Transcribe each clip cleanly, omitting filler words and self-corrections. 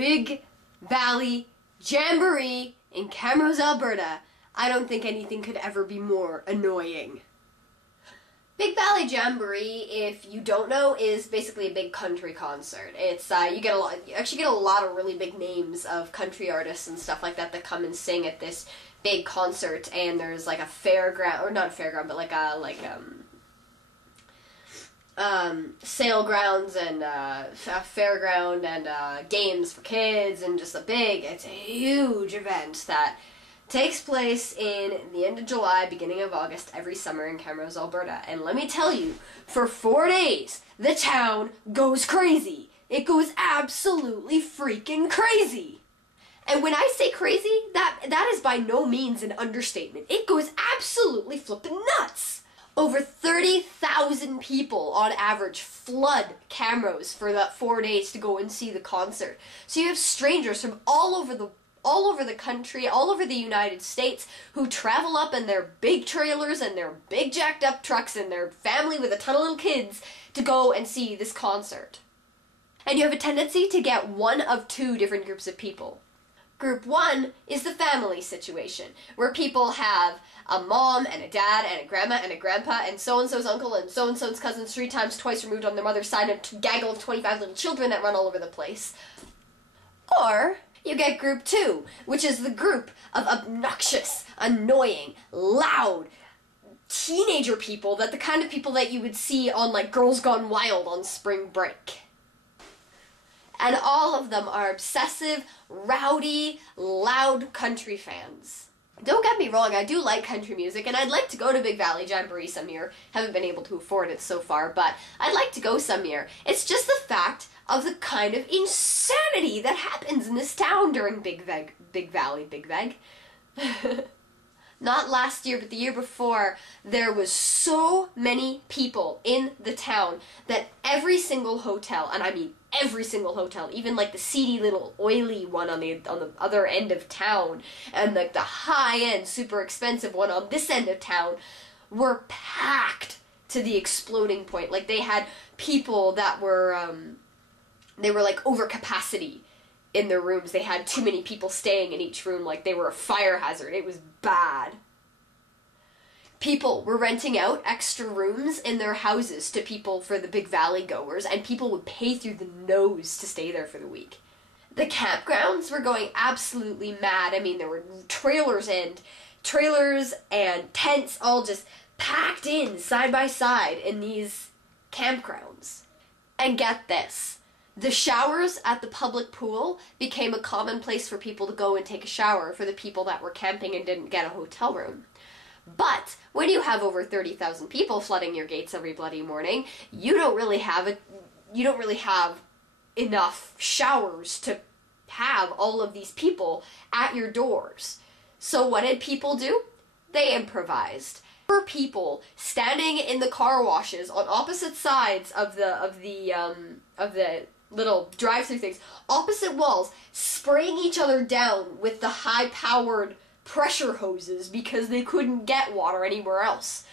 Big Valley Jamboree in Camrose, Alberta. I don't think anything could ever be more annoying. Big Valley Jamboree, if you don't know, is basically a big country concert. It's you actually get a lot of really big names of country artists and stuff like that that come and sing at this big concert. And there's like a fairground, or not a fairground, but like sale grounds and a fairground and games for kids, and just it's a huge event that takes place in the end of July, beginning of August, every summer in Camrose, Alberta. And let me tell you, for 4 days, the town goes crazy. It goes absolutely freaking crazy. And when I say crazy, that is by no means an understatement. It goes absolutely flippin' nuts. Over 30,000 people on average flood Camrose for that 4 days to go and see the concert. So you have strangers from all over the country, all over the United States, who travel up in their big trailers and their big jacked up trucks and their family with a ton of little kids to go and see this concert. And you have a tendency to get one of two different groups of people. Group one is the family situation, where people have a mom and a dad and a grandma and a grandpa and so-and-so's uncle and so-and-so's cousins 3 times twice removed on their mother's side, and a gaggle of 25 little children that run all over the place. Or you get group two, which is the group of obnoxious, annoying, loud teenager people, the kind of people that you would see on like Girls Gone Wild on spring break. And all of them are obsessive, rowdy, loud country fans. Don't get me wrong, I do like country music, and I'd like to go to Big Valley Jamboree some year. Haven't been able to afford it so far, but I'd like to go some year. It's just the fact of the kind of insanity that happens in this town during Big Valley. Not last year, but the year before, there was so many people in the town that every single hotel, and I mean every single hotel, even like the seedy little oily one on the other end of town, and like the high-end, super expensive one on this end of town, were packed to the exploding point. Like, they had people that were, they were like over capacity in their rooms. They had too many people staying in each room, like they were a fire hazard. It was bad. People were renting out extra rooms in their houses to people for the Big Valley goers, and people would pay through the nose to stay there for the week. The campgrounds were going absolutely mad. I mean, there were trailers and tents all just packed in side by side in these campgrounds. And get this, the showers at the public pool became a common place for people to go and take a shower for the people that were camping and didn't get a hotel room. But when you have over 30,000 people flooding your gates every bloody morning, you don't really have enough showers to have all of these people at your doors. So what did people do? They improvised. There were people standing in the car washes on opposite sides of the little drive-through things, opposite walls, spraying each other down with the high-powered pressure hoses because they couldn't get water anywhere else.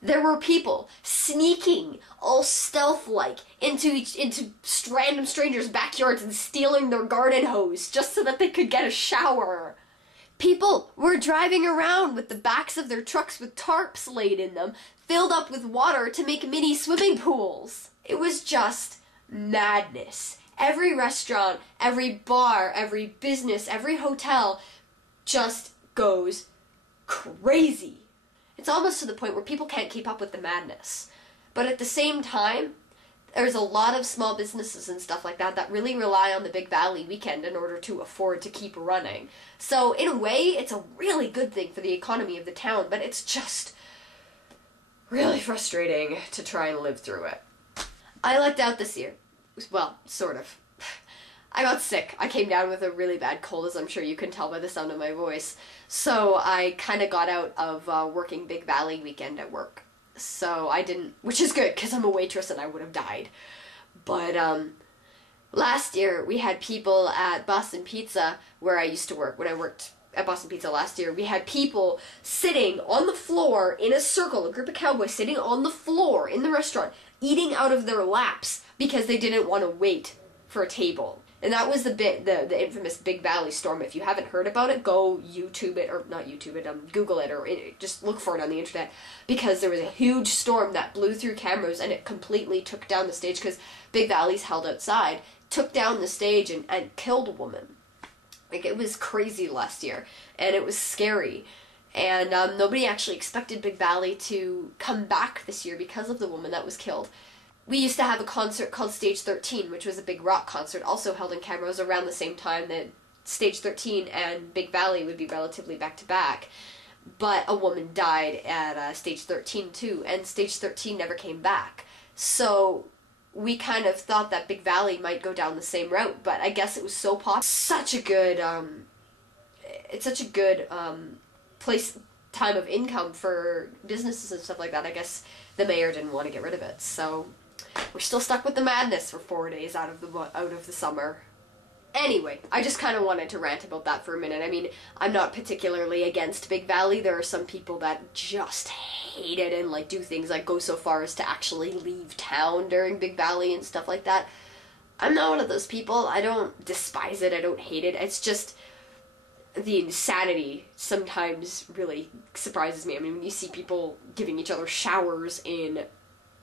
There were people sneaking, all stealth-like, into random strangers' backyards and stealing their garden hose just so that they could get a shower. People were driving around with the backs of their trucks with tarps laid in them, filled up with water to make mini swimming pools. It was just madness. Every restaurant, every bar, every business, every hotel just goes crazy. It's almost to the point where people can't keep up with the madness. But at the same time, there's a lot of small businesses and stuff like that that really rely on the Big Valley weekend in order to afford to keep running. So in a way, it's a really good thing for the economy of the town, but it's just really frustrating to try and live through it. I lucked out this year. Well, sort of. I got sick. I came down with a really bad cold, as I'm sure you can tell by the sound of my voice. So I kind of got out of working Big Valley weekend at work. So I didn't, which is good, because I'm a waitress and I would have died. But last year we had people at Boston Pizza, where I used to work, when I worked at Boston Pizza last year, we had people sitting on the floor in a circle, a group of cowboys sitting on the floor in the restaurant, eating out of their laps because they didn't want to wait for a table. And that was the infamous Big Valley storm. If you haven't heard about it, go YouTube it, or not YouTube it, Google it, or just look for it on the internet, because there was a huge storm that blew through cameras, and it completely took down the stage, because Big Valley's held outside, took down the stage and killed a woman. Like, it was crazy last year, and it was scary. And nobody actually expected Big Valley to come back this year because of the woman that was killed. We used to have a concert called Stage 13, which was a big rock concert, also held in cameras around the same time that Stage 13 and Big Valley would be relatively back-to-back. But a woman died at Stage 13 too, and Stage 13 never came back. So we kind of thought that Big Valley might go down the same route, but I guess it was so popular. Such a good, it's such a good time of income for businesses and stuff like that. I guess the mayor didn't want to get rid of it, so we're still stuck with the madness for 4 days out of the summer. Anyway, I just kind of wanted to rant about that for a minute. I mean, I'm not particularly against Big Valley. There are some people that just hate it and, like, do things like go so far as to actually leave town during Big Valley and stuff like that. I'm not one of those people. I don't despise it. I don't hate it. It's just the insanity sometimes really surprises me. I mean, when you see people giving each other showers in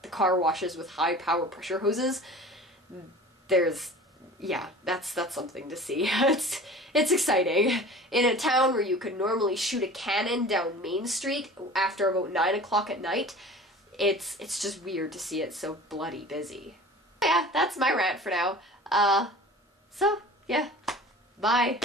the car washes with high power pressure hoses, that's something to see. It's exciting. In a town where you could normally shoot a cannon down Main Street after about 9 o'clock at night, it's just weird to see it so bloody busy. Yeah, that's my rant for now. So, yeah. Bye.